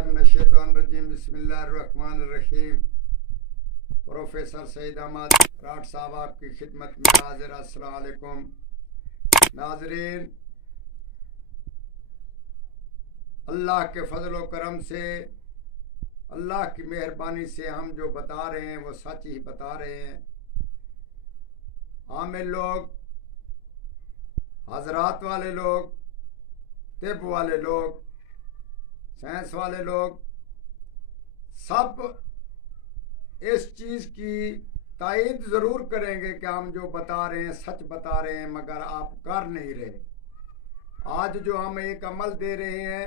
औज़ुबिल्लाहिमिनश्शैतानिर्रजीम बिस्मिल्लाहिर्रहमानिर्रहीम। प्रोफेसर सईद अहमद राठ साहब आपकी खिदमत में हाजिर। अस्सलाम वालेकुम नाज़रीन, अल्लाह के फजल व करम से, अल्लाह की मेहरबानी से हम जो बता रहे हैं वो सच ही बता रहे हैं। आमिल लोग, हजरात वाले लोग, तिब वाले लोग, साइंस वाले लोग सब इस चीज़ की तायीद ज़रूर करेंगे कि हम जो बता रहे हैं सच बता रहे हैं, मगर आप कर नहीं रहे। आज जो हम एक अमल दे रहे हैं,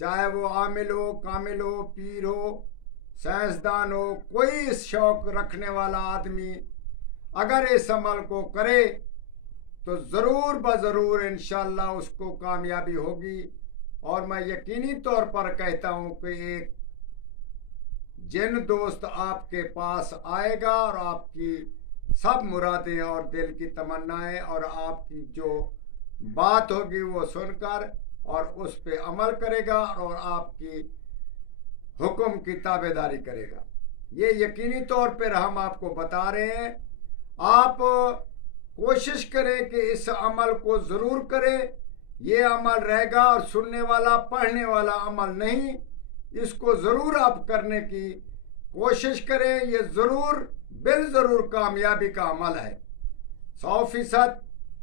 चाहे वो आमिल हो, कामिल हो, पीर हो, साइंसदान हो, कोई इस शौक़ रखने वाला आदमी अगर इस अमल को करे तो ज़रूर ब-ज़रूर इंशाअल्लाह उसको कामयाबी होगी। और मैं यकीनी तौर पर कहता हूँ कि एक जिन दोस्त आपके पास आएगा और आपकी सब मुरादें और दिल की तमन्नाएं और आपकी जो बात होगी वो सुनकर और उस पे अमल करेगा और आपकी हुक्म की ताबेदारी करेगा। ये यकीनी तौर पर हम आपको बता रहे हैं। आप कोशिश करें कि इस अमल को ज़रूर करें। ये अमल रहेगा और सुनने वाला पढ़ने वाला अमल नहीं। इसको ज़रूर आप करने की कोशिश करें। ये ज़रूर बिल ज़रूर कामयाबी का अमल है, 100%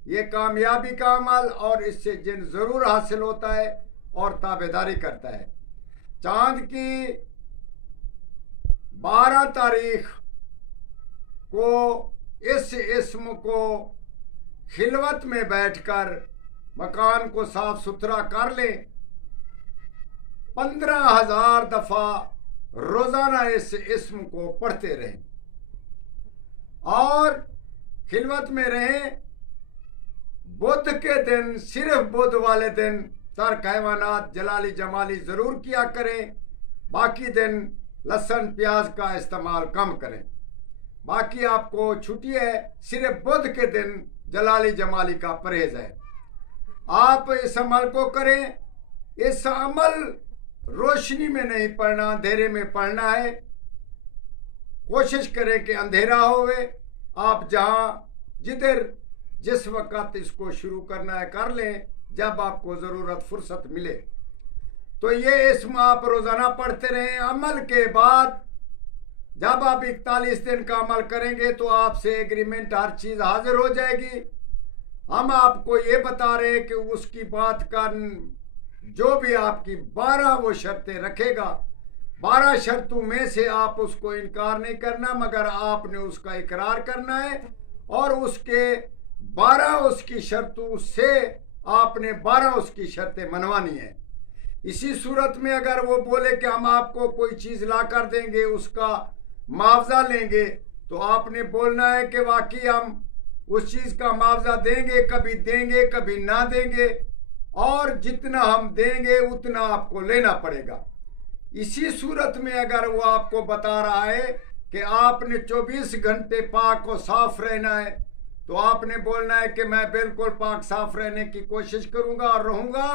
ये कामयाबी का अमल, और इससे जिन ज़रूर हासिल होता है और ताबेदारी करता है। चांद की 12 तारीख को इस इस्म को खिलवत में बैठकर मकान को साफ सुथरा कर लें। 15,000 दफा रोजाना इस इस्म को पढ़ते रहें और खिलवत में रहें। बुध के दिन, सिर्फ बुध वाले दिन तर्क हैवानात जलाली जमाली जरूर किया करें। बाकी दिन लहसुन प्याज का इस्तेमाल कम करें। बाकी आपको छुट्टी है, सिर्फ बुध के दिन जलाली जमाली का परहेज है। आप इस अमल को करें। इस अमल रोशनी में नहीं पढ़ना, अंधेरे में पढ़ना है। कोशिश करें कि अंधेरा होवे। आप जिधर जिस वक़्त इसको शुरू करना है कर लें, जब आपको ज़रूरत फुर्सत मिले। तो ये इसमें आप रोज़ाना पढ़ते रहें। अमल के बाद जब आप 41 दिन का अमल करेंगे तो आपसे एग्रीमेंट हर चीज़ हाजिर हो जाएगी। हम आपको ये बता रहे हैं कि उसकी बात का जो भी आपकी 12 वो शर्तें रखेगा, 12 शर्तों में से आप उसको इनकार नहीं करना, मगर आपने उसका इकरार करना है और उसके 12 उसकी शर्तों से आपने 12 उसकी शर्तें मनवानी है। इसी सूरत में अगर वो बोले कि हम आपको कोई चीज़ ला कर देंगे, उसका मुआवजा लेंगे, तो आपने बोलना है कि वाकई हम उस चीज़ का मुआवजा देंगे, कभी ना देंगे, और जितना हम देंगे उतना आपको लेना पड़ेगा। इसी सूरत में अगर वो आपको बता रहा है कि आपने 24 घंटे पाक और साफ रहना है, तो आपने बोलना है कि मैं बिल्कुल पाक साफ रहने की कोशिश करूंगा और रहूंगा,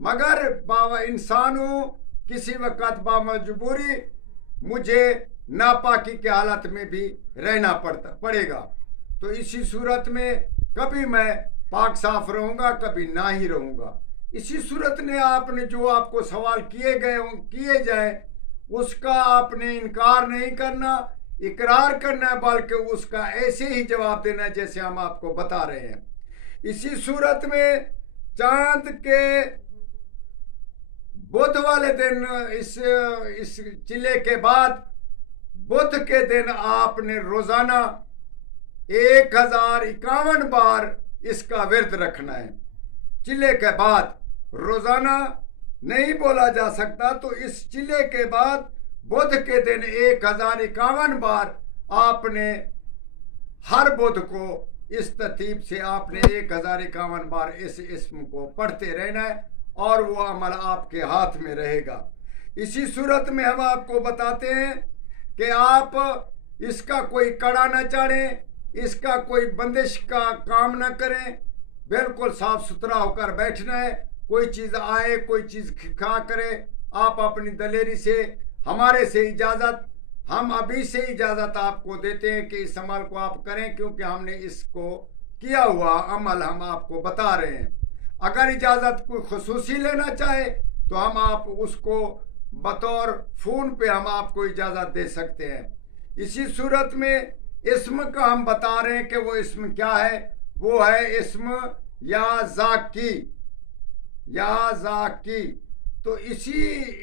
मगर बाबा इंसान हूँ, किसी वक़्त बामजबूरी मुझे नापाकी के हालत में भी रहना पड़ेगा। तो इसी सूरत में कभी मैं पाक साफ रहूंगा, कभी ना ही रहूंगा। इसी सूरत में आपने जो आपको सवाल किए जाए उसका आपने इनकार नहीं करना, इकरार करना है, बल्कि उसका ऐसे ही जवाब देना है जैसे हम आपको बता रहे हैं। इसी सूरत में चांद के बुध वाले दिन, इस चिल्ले के बाद बुध के दिन आपने रोजाना 1051 बार इसका विर्द रखना है। चिल्ले के बाद रोजाना नहीं बोला जा सकता, तो इस चिल्ले के बाद बुध के दिन 1051 बार आपने हर बुध को इस तरतीब से आपने 1051 बार इस इस्म को पढ़ते रहना है और वो अमल आपके हाथ में रहेगा। इसी सूरत में हम आपको बताते हैं कि आप इसका कोई कड़ा न चाड़ें, इसका कोई बंदिश का काम न करें। बिल्कुल साफ सुथरा होकर बैठना है। कोई चीज़ आए, कोई चीज़ खा करे, आप अपनी दलेरी से हमारे से इजाज़त, हम अभी से इजाज़त आपको देते हैं कि इस अमल को आप करें, क्योंकि हमने इसको किया हुआ अमल हम आपको बता रहे हैं। अगर इजाज़त कोई खुसूसी लेना चाहे तो हम आप उसको बतौर फ़ोन पे हम आपको इजाज़त दे सकते हैं। इसी सूरत में इस्म का हम बता रहे हैं कि वो इस्म क्या है। वो है इस्म या ज़ाकी, या ज़ाकी। तो इसी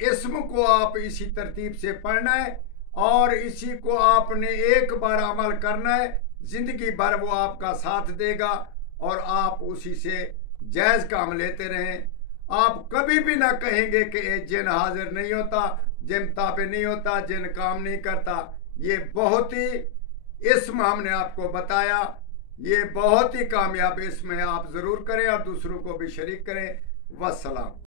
इस्म को आप इसी तरतीब से पढ़ना है और इसी को आपने एक बार अमल करना है, ज़िंदगी भर वो आपका साथ देगा और आप उसी से जायज़ काम लेते रहें। आप कभी भी ना कहेंगे कि जिन हाजिर नहीं होता, जिन ताबे नहीं होता, जिन काम नहीं करता। ये बहुत ही इस्म हमने आपको बताया, ये बहुत ही कामयाब इस्म है। आप ज़रूर करें और दूसरों को भी शरीक करें। वस्सलाम।